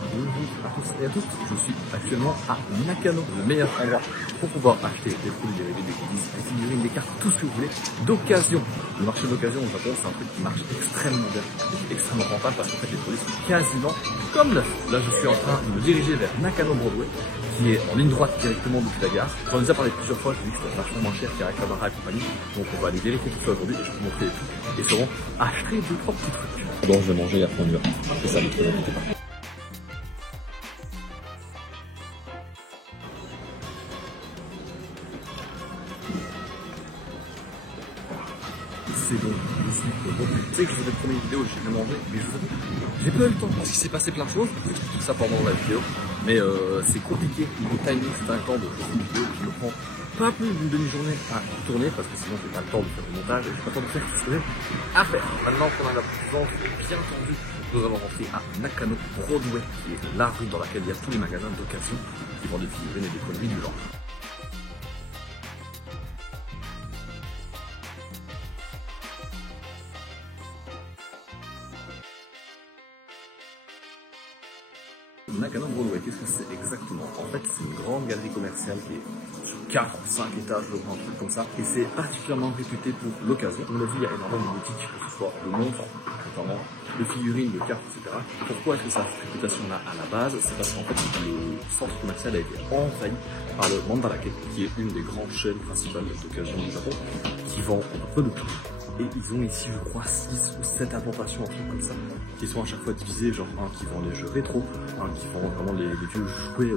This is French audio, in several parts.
Bonjour à tous et à toutes, je suis actuellement à Nakano, le meilleur endroit pour pouvoir acheter des produits dérivés, des goodies, des figurines, des cartes, tout ce que vous voulez, d'occasion. Le marché d'occasion au Japon, c'est un truc qui marche extrêmement bien, extrêmement rentable parce qu'en fait les produits sont quasiment comme neufs. Là je suis en train de me diriger vers Nakano Broadway, qui est en ligne droite directement depuis la gare. J'en ai déjà parlé plusieurs fois, je dis que c'est vachement moins cher qu'Arakhabara et compagnie. Donc on va aller vérifier tout ça aujourd'hui et je vais vous montrer les trucs. Et seront acheter 2-3 petits trucs. Bon, je vais manger et après on y va. C'est ça le truc, n'inquiétez pas. C'est bon, je suis au bon. Tu sais que je faisais la première vidéo, j'ai bien mangé, mais j'ai pas eu le temps parce qu'il s'est passé plein de choses. Je vais tout ça pendant la vidéo, mais c'est compliqué. Le timing, c'est un temps de vidéo qui me prend pas plus d'une demi-journée à tourner parce que sinon j'ai pas le temps de faire le montage et j'ai pas le temps de faire tout ce que j'ai à faire. Maintenant qu'on a la présence bien tendue, nous allons rentrer à Nakano Broadway, qui est la rue dans laquelle il y a tous les magasins d'occasion qui vendent des figurines et des conneries du genre. Nakano Broadway, qu'est-ce que c'est exactement? En fait, c'est une grande galerie commerciale qui est sur 4 ou 5 étages, je crois, un truc comme ça. Et c'est particulièrement réputé pour l'occasion. Comme on l'a vu, il y a énormément de boutiques, que ce soit de montres, notamment de figurines, de cartes, etc. Pourquoi est-ce que ça a cette réputation-là à la base? C'est parce qu'en fait, le centre commercial a été envahi par le Mandarake, qui est une des grandes chaînes principales d'occasion du Japon, qui vend un peu de tout. Et ils ont ici, je crois, 6 ou 7 implantations, un truc comme ça, qui sont à chaque fois divisés, genre un qui vend les jeux rétro, un qui vend vraiment les vieux jouets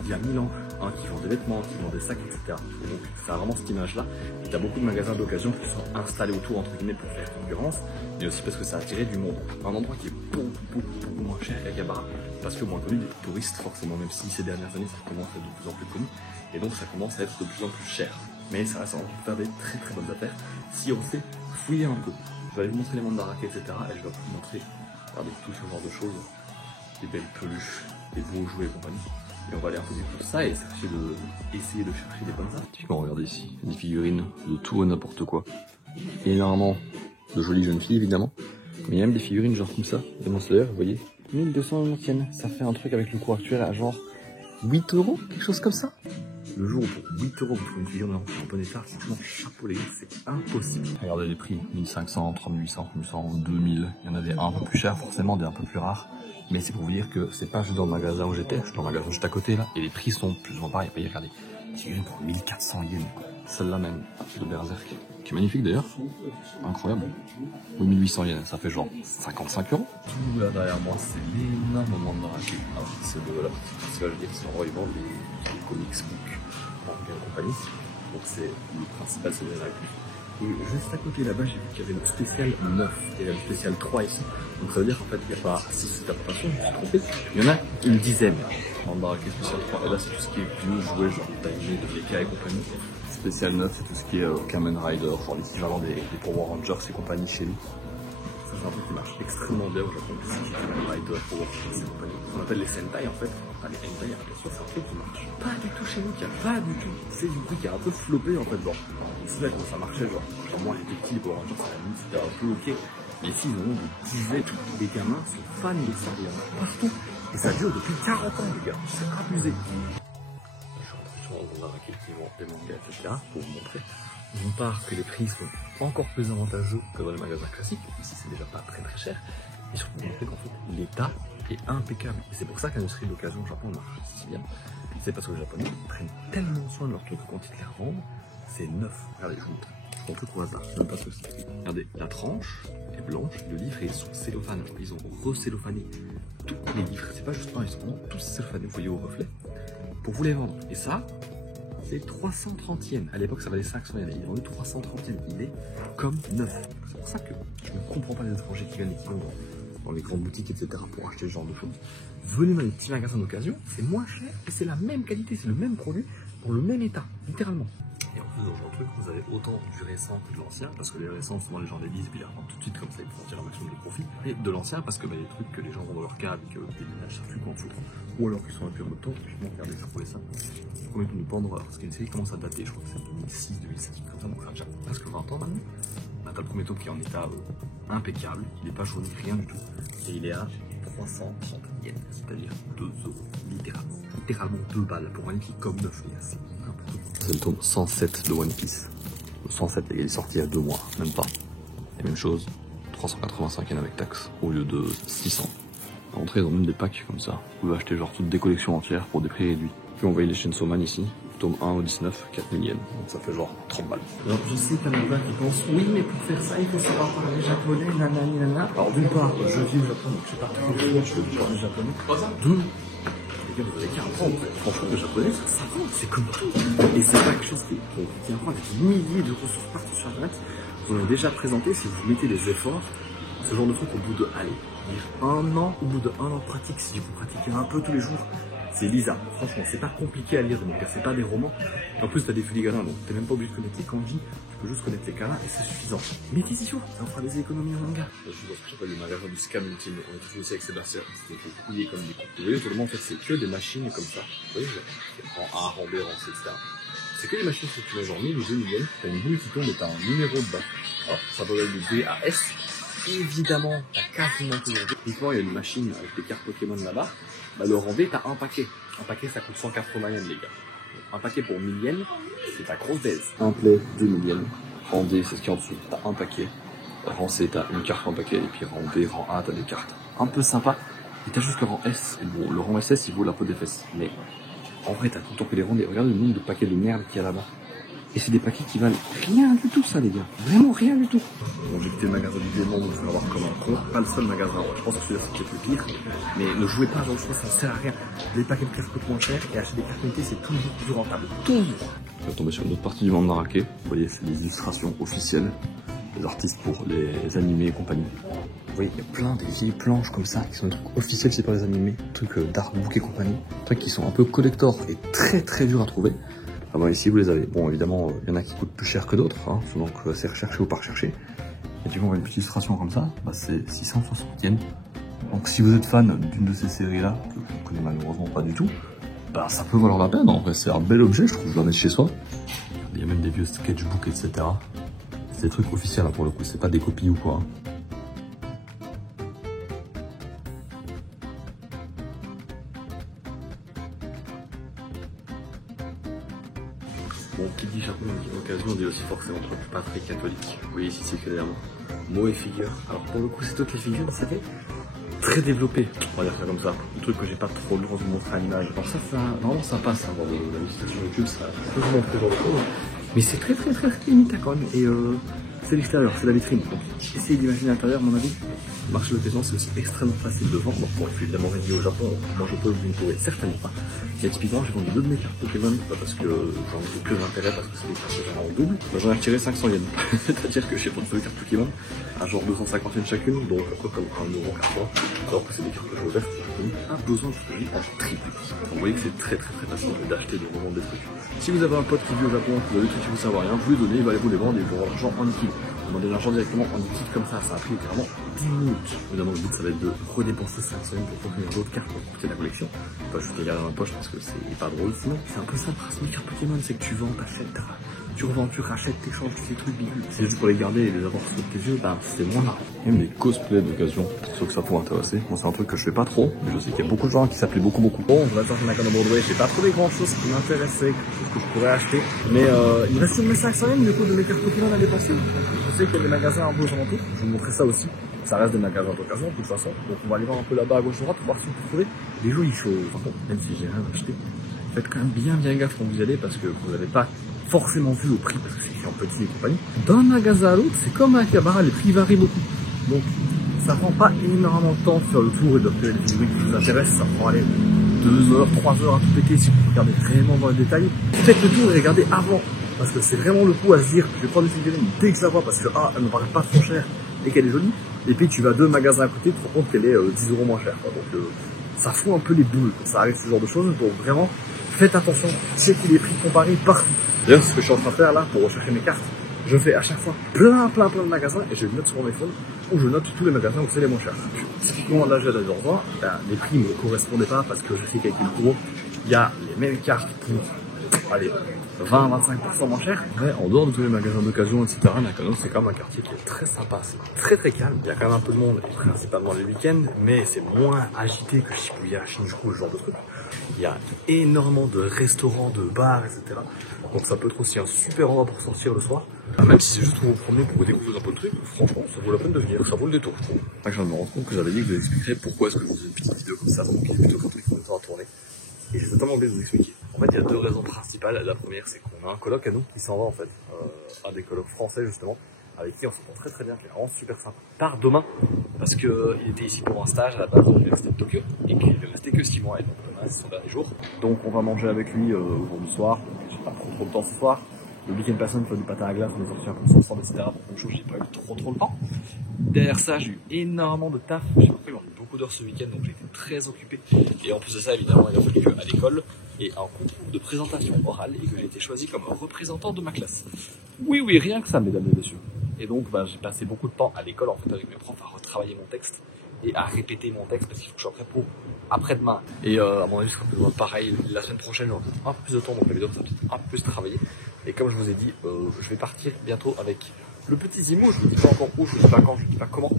d'il y a 1000 ans, un qui vend des vêtements, qui vend des sacs, etc. Et donc, ça a vraiment cette image-là. Et t'as beaucoup de magasins d'occasion qui sont installés autour, entre guillemets, pour faire concurrence, mais aussi parce que ça a attiré du monde. Un endroit qui est beaucoup moins cher qu'Akihabara, parce que moins connu des touristes, forcément, même si ces dernières années, ça commence à être de plus en plus connu, et donc ça commence à être de plus en plus cher. Mais ça reste en faire des très bonnes affaires si on sait fouiller un peu. Je vais aller vous montrer les mandarake, etc. Et je vais vous montrer, regardez, tout ce genre de choses, des belles peluches, des beaux jouets et compagnie. Et on va aller un peu découvrir tout ça et essayer de chercher des bonnes affaires. Typiquement, regardez ici, des figurines de tout et n'importe quoi. Énormément de jolies jeunes filles, évidemment. Mais il y a même des figurines genre comme ça, des Monster, vous voyez. 1200 anciennes, ça fait un truc avec le cours actuel à genre 8 €, quelque chose comme ça. Le jour où pour 8 € vous trouvez une figurine en bon état, franchement, chapeau les gars, c'est impossible. Regardez les prix, 1500, 3800, 1100, 2000. Il y en a des un peu plus chers, forcément, des un peu plus rares. Mais c'est pour vous dire que c'est pas juste dans le magasin où j'étais, c'est dans le magasin juste à côté là. Et les prix sont plus ou moins pareils. Regardez, une figurine pour 1400 yens. Celle-là même, de Berserk, qui est magnifique d'ailleurs. Incroyable. Oui, 1800 yens, ça fait genre 55 €. Tout là derrière moi, c'est l'énorme Mandarake. Alors, c'est de la petite festival, je veux dire, c'est l'endroit où ils vendent les comics books, manga et compagnie. Donc c'est le principal, c'est les règles. Et juste à côté là-bas, j'ai vu qu'il y avait le spécial 9 et le spécial 3 ici. Donc ça veut dire qu'en fait, il n'y a pas 6 adaptations, je me suis trompé. Il y en a une dizaine. Mandarake spécial 3. Et là, c'est tout ce qui est vieux jouets, genre d'anime, de mecha et compagnie. Spécial 9, c'est tout ce qui est Kamen Rider, genre l'équivalent des Power Rangers et compagnie chez nous. Ça, c'est un truc qui marche extrêmement bien au Japon. C'est Kamen Rider, Power Rangers et compagnie. On appelle les Sentai en fait. Enfin, les Hentai, bien sûr, c'est un truc qui marche pas du tout chez nous, qui a pas du tout. C'est du truc qui a un peu floppé en fait, genre. C'est là quand ça marchait, genre moi j'étais petit, les Power Rangers, à la limite, c'était un peu ok. Mais ici, ils ont des dizaines, les gamins sont fans de ça, il y en a partout. Et ça dure depuis 40 ans, les gars. C'est abusé. On a des mangas, etc. pour vous montrer. D'une part que les prix sont encore plus avantageux que dans les magasins classiques, ici c'est déjà pas très cher, et surtout montrer qu'en fait l'état est impeccable. Et c'est pour ça que l'industrie de l'occasion au Japon marche si bien. C'est parce que les Japonais prennent tellement soin de leur truc quand ils les revendent, c'est neuf. Regardez, je vous montre. Je montre au hasard, je sais même pas ce que c'est. Regardez, la tranche est blanche, le livre est sous cellophane. Ils ont recellophané tous les livres, c'est pas juste un, ils sont vraiment tous cellophanés, vous voyez au reflet, pour vous les vendre. Et ça, c'est 330 yens. À l'époque, ça valait 500 yens. Il est vendu 330 yens. Il est comme neuf. C'est pour ça que je ne comprends pas les étrangers qui viennent dans les grandes boutiques, etc. pour acheter ce genre de choses. Venez dans les petits magasins d'occasion, c'est moins cher et c'est la même qualité, c'est le même produit dans le même état, littéralement. Et en plus, dans ce genre de truc, vous avez autant du récent que de l'ancien, parce que les récents, souvent les gens les lisent et puis ils les revendent tout de suite comme ça, ils font tirer un maximum de profit. Et de l'ancien, parce que les trucs que les gens vendent dans leur cave et que les ménages savent plus quand foutre, ou alors qu'ils sont un peu en mode temps, typiquement, regardez, ça pour les ça. Combien de Pandora, parce qu'une série commence à dater, je crois que c'est 2006, 2007, comme ça, donc ça a déjà presque 20 ans maintenant. T'as le premier tome qui est en état impeccable, il n'est pas jauni, rien du tout, et il est à 330 yens, c'est-à-dire 2 euros, littéralement 2 balles pour One Piece comme 9, les gars, c'est n'importe quoi. C'est le tome 107 de One Piece. Le 107, les gars, il est sorti il y a 2 mois, même pas. Et même chose, 385 yens avec taxe au lieu de 600. À l'entrée, ils ont même des packs comme ça. Vous pouvez acheter genre toutes des collections entières pour des prix réduits. Puis on voit les Chainsaw Man ici, tome 1 au 19, 4000 yens. Donc ça fait genre 30 balles. Alors je sais qu'il y en a plein qui pensent, oui mais pour faire ça, il faut savoir parler japonais, nanani nanana. Alors d'une part, je vis au Japon, donc je sais pas trop le choix, je peux parler japonais. Deux, les gars, vous avez qu'à apprendre. Franchement, le japonais, ça va, c'est comme tout. Et c'est pas quelque chose qui apprend avec des milliers de ressources partout sur internet. Vous l'avez déjà présenté, si vous mettez les efforts, ce genre de truc au bout de, allez, dire 1 an, au bout de 1 an de pratique, si vous pratiquez un peu tous les jours, c'est lisable. Franchement, c'est pas compliqué à lire, donc c'est pas des romans. Et en plus, t'as des filigranes, donc t'es même pas obligé de connaître les kanji, tu peux juste connaître les kanas et c'est suffisant. Mais qu'est-ce qu'il faut? Ça fera des économies en manga. Je vois ce que j'appelle le magasin du scam ultime. On est tous aussi avec Sébastien, c'était couillé comme des coups. Vous voyez, autour de moi, en fait, c'est que des machines comme ça. Vous voyez, rang A, rang B, rang C, etc. C'est que des machines que tu mets genre 1000 ou 2000 yens, t'as une boule qui tombe et t'as un numéro dedans. Alors, ça peut aller de D à S. Évidemment, t'as quasiment tout le monde. Typiquement, il y a une machine avec des cartes Pokémon là-bas. Bah, le rang D, t'as un paquet. Un paquet, ça coûte 180 yens, les gars. Un paquet pour 1000 yens, c'est ta grosse baise. Un play, 2000 yens. Rang D, c'est ce qui est en dessous. T'as un paquet. Rang C, t'as une carte en paquet. Et puis rang D, rang A, t'as des cartes. Un peu sympa. Et t'as juste le rang S. Et bon, le rang SS, il vaut la peau des fesses. Mais en vrai, t'as tout le temps que les rangs D. Regarde le nombre de paquets de merde qu'il y a là-bas. Et c'est des paquets qui valent rien du tout, ça, les gars. Vraiment rien du tout. Bon, j'ai quitté le magasin du démon, donc je vais avoir comme un con. Pas le seul magasin, ouais. Je pense que celui-là, c'est peut-être le pire. Mais ne jouez pas, genre, je pense que ça ne sert à rien. Les paquets de cartes coûtent moins cher et acheter des cartes qualité, c'est toujours plus rentable. Toujours. Je vais tomber sur une autre partie du monde Naraké. Vous voyez, c'est des illustrations officielles. Des artistes pour les animés et compagnie. Vous voyez, il y a plein des vieilles planches comme ça, qui sont des trucs officiels, c'est pas les animés. Trucs d'artbook et compagnie. Des trucs qui sont un peu collector et très très durs à trouver. Ah bon, ici vous les avez. Bon, évidemment, il y en a qui coûtent plus cher que d'autres, hein, selon que c'est recherché ou pas recherché. Et du coup, on voit une petite illustration comme ça, bah, c'est 660 yens. Donc si vous êtes fan d'une de ces séries-là, que je ne connais malheureusement pas du tout, bah ça peut valoir la peine. En vrai, c'est un bel objet, je trouve, de le mettre chez soi. Il y a même des vieux sketchbooks, etc. C'est des trucs officiels là, pour le coup, c'est pas des copies ou quoi. Hein. Bon, qui dit Japon, qui dit occasion, dit aussi forcément truc pas très catholique. Vous voyez ici, c'est clairement mots et figures. Alors pour le coup, c'est toutes les figures, c'était très développé. On va dire ça comme ça. Un truc que j'ai pas trop le droit de vous montrer à l'image. Alors ça, normalement ça passe, hein, dans la visitation YouTube, ça peut vous montrer genre de choses. Mais c'est très limite quand même. Et c'est l'extérieur, c'est la vitrine. Donc essayez d'imaginer l'intérieur, à mon avis. Le marché de l'occasion, c'est aussi extrêmement facile de vendre. Bon, il faut évidemment réduire au Japon, moi je peux vous ne pourrez certainement pas. Et typiquement, j'ai vendu 2 de mes cartes Pokémon, pas parce que j'en ai que d'intérêt, parce que c'est des cartes vraiment en double. J'en ai retiré 500 yens. C'est-à-dire que j'ai vendu 2 cartes Pokémon à genre 250 yens chacune, donc un peu comme 1 euro par fois. Alors que c'est des cartes que j'ai ouvertes, j'ai pas besoin de trouver en triple. Donc vous voyez que c'est très facile d'acheter, de revendre des trucs. Si vous avez un pote qui vit au Japon, vous avez des trucs qui vous servent à rien, vous lui donnez, il va aller vous les vendre et vous aurez l'argent en liquide. Demandez l'argent directement en liquide comme ça a pris littéralement 10 minutes. Évidemment, le but ça va être de redépenser 500 yens pour obtenir d'autres cartes pour porter la collection. Pas juste les garder dans la poche parce que c'est pas drôle. Sinon, c'est un peu ça le principe des cartes Pokémon, c'est que tu vends, t'achètes, tu revends, tu rachètes, t'échanges, tu fais des trucs bidules. C'est juste pour les garder et les avoir sous tes yeux, bah c'est moins marrant. Même les cosplays d'occasion, pour ceux que ça pourrait intéresser. Bon, c'est un truc que je fais pas trop, mais je sais qu'il y a beaucoup de gens qui s'appelaient beaucoup. Bon, je vais attendre ma canne à Broadway, j'ai pas trouvé grand chose qui m'intéressait, quelque chose que je pourrais acheter. Mais il me reste sur mes 500 yens du coup de mes cartes Pokémon à dépenser. Je sais qu'il y a des magasins un peu aux alentours, je vais vous montrer ça aussi. Ça reste des magasins d'occasion de toute façon. Donc on va aller voir un peu là-bas à gauche à droite pour voir si on peut trouver des jolis choses. Par contre, même si j'ai rien acheté, faites quand même bien gaffe quand vous y allez parce que vous n'avez pas forcément vu au prix parce que c'est écrit en petit et compagnie. D'un magasin à l'autre, c'est comme un cabaret, les prix varient beaucoup. Donc ça prend pas énormément de temps de faire le tour et d'obtenir les figurines qui vous intéressent. Ça prend aller 2 heures, 3 heures à tout péter si vous regardez vraiment dans les détails. Faites le tour et regardez avant. Parce que c'est vraiment le coup à se dire, je vais prendre une figurine dès que je la vois parce que elle ne paraît pas trop chère et qu'elle est jolie. Et puis tu vas 2 magasins à côté, tu te rends compte qu'elle est 10 euros moins chère. Quoi. Donc ça fout un peu les boules quand ça arrive ce genre de choses. Donc vraiment, faites attention, checkez les prix comparés partout. D'ailleurs, ce que je suis en train de faire là pour rechercher mes cartes, je fais à chaque fois plein de magasins et je note sur mon iPhone où je note tous les magasins où c'est les moins chers. Typiquement là, j'ai des endroits, les prix ne me correspondaient pas parce que je sais qu'avec le gros, il y a les mêmes cartes pour allez, 20-25% moins cher. Ouais, en dehors de tous les magasins d'occasion, etc., Nakano, c'est quand même un quartier qui est très sympa. C'est très très calme. Il y a quand même un peu de monde, principalement les week-ends, mais c'est moins agité que Shibuya, Shinjuku, ce genre de truc. Il y a énormément de restaurants, de bars, etc. Donc ça peut être aussi un super endroit pour sortir le soir. Même si c'est juste pour vous promener, pour vous découvrir un peu de trucs, franchement, ça vaut la peine de venir, ça vaut le détour, je trouve. Là, je viens de me rendre compte que j'avais dit que je vous expliquerais pourquoi est-ce que je faisais une petite vidéo comme ça, donc plutôt qu'un truc qui me temps à tourner. Et j'ai totalement oublié de vous expliquer. En fait, il y a deux raisons principales. La première, c'est qu'on a un coloc à nous qui s'en va en fait, un des colocs français justement, avec qui on s'entend très très bien, qui est vraiment super sympa. Part demain, parce qu'il était ici pour un stage à la base de l'université de Tokyo, et qu'il ne restait que 6 mois, et donc demain c'est son dernier jour. Donc on va manger avec lui aujourd'hui soir, j'ai pas trop le temps ce soir. Le week-end passé, on fait du patin à glace, on est sorti un peu ensemble, etc. Pour quelque chose, j'ai pas eu trop le temps. Derrière ça, j'ai eu énormément de taf. J'ai pris beaucoup d'heures ce week-end, donc j'ai été très occupé. Et en plus de ça, évidemment, il a fallu qu'à l'école et un concours de présentation orale et que j'ai été choisi comme représentant de ma classe. Oui, rien que ça, mesdames et messieurs. Et donc, j'ai passé beaucoup de temps à l'école, en fait, avec mes profs, à retravailler mon texte et à répéter mon texte parce qu'il faut que je sois prêt pour après-demain. Et à mon avis, ce sera plus ou moins pareil. La semaine prochaine, j'aurai un peu plus de temps, donc la vidéo sera peut-être un peu plus travaillée. Et comme je vous ai dit, je vais partir bientôt avec le petit Zimo. Je ne vous dis pas encore où, je ne vous dis pas quand, je ne vous dis pas comment.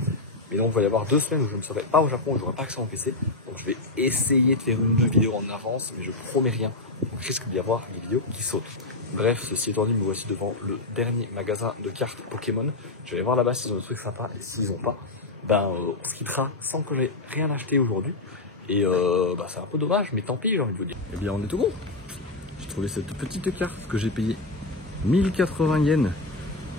Mais donc, il va y avoir 2 semaines où je ne serai pas au Japon, où je n'aurai pas accès à mon PC. Donc, je vais essayer de faire une ou deux vidéos en avance, mais je promets rien. Donc, risque d'y avoir des vidéos qui sautent. Bref, ceci étant dit, me voici devant le dernier magasin de cartes Pokémon. Je vais voir là-bas s'ils ont des trucs sympas, et s'ils n'ont pas, on se quittera sans que j'aie rien acheté aujourd'hui. Et c'est un peu dommage, mais tant pis, j'ai envie de vous dire. Eh bien, on est tout bon. J'ai trouvé cette petite carte que j'ai payée 1080 yens.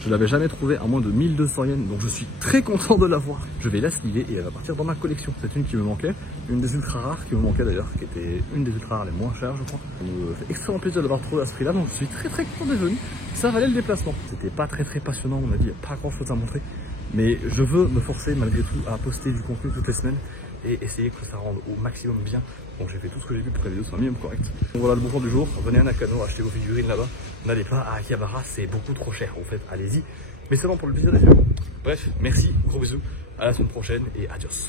Je l'avais jamais trouvée à moins de 1200 yens, donc je suis très content de l'avoir. Je vais la sliver et elle va partir dans ma collection. C'est une qui me manquait, une des ultra rares qui me manquait d'ailleurs, qui était une des ultra rares les moins chères, je crois. Ça me fait extrêmement plaisir de l'avoir trouvée à ce prix-là, donc je suis très content d'être venu. Ça valait le déplacement. C'était pas très passionnant, on a dit, il n'y a pas grand chose à montrer. Mais je veux me forcer malgré tout à poster du contenu toutes les semaines et essayer que ça rende au maximum bien. Donc j'ai fait tout ce que j'ai pu pour que la vidéo soit un minimum correcte. Donc voilà le bon plan du jour, venez à Nakano, achetez vos figurines là-bas. N'allez pas à Akihabara, c'est beaucoup trop cher en fait, allez-y. Mais seulement pour le plaisir des yeux. Bref, merci, gros bisous, à la semaine prochaine et adios.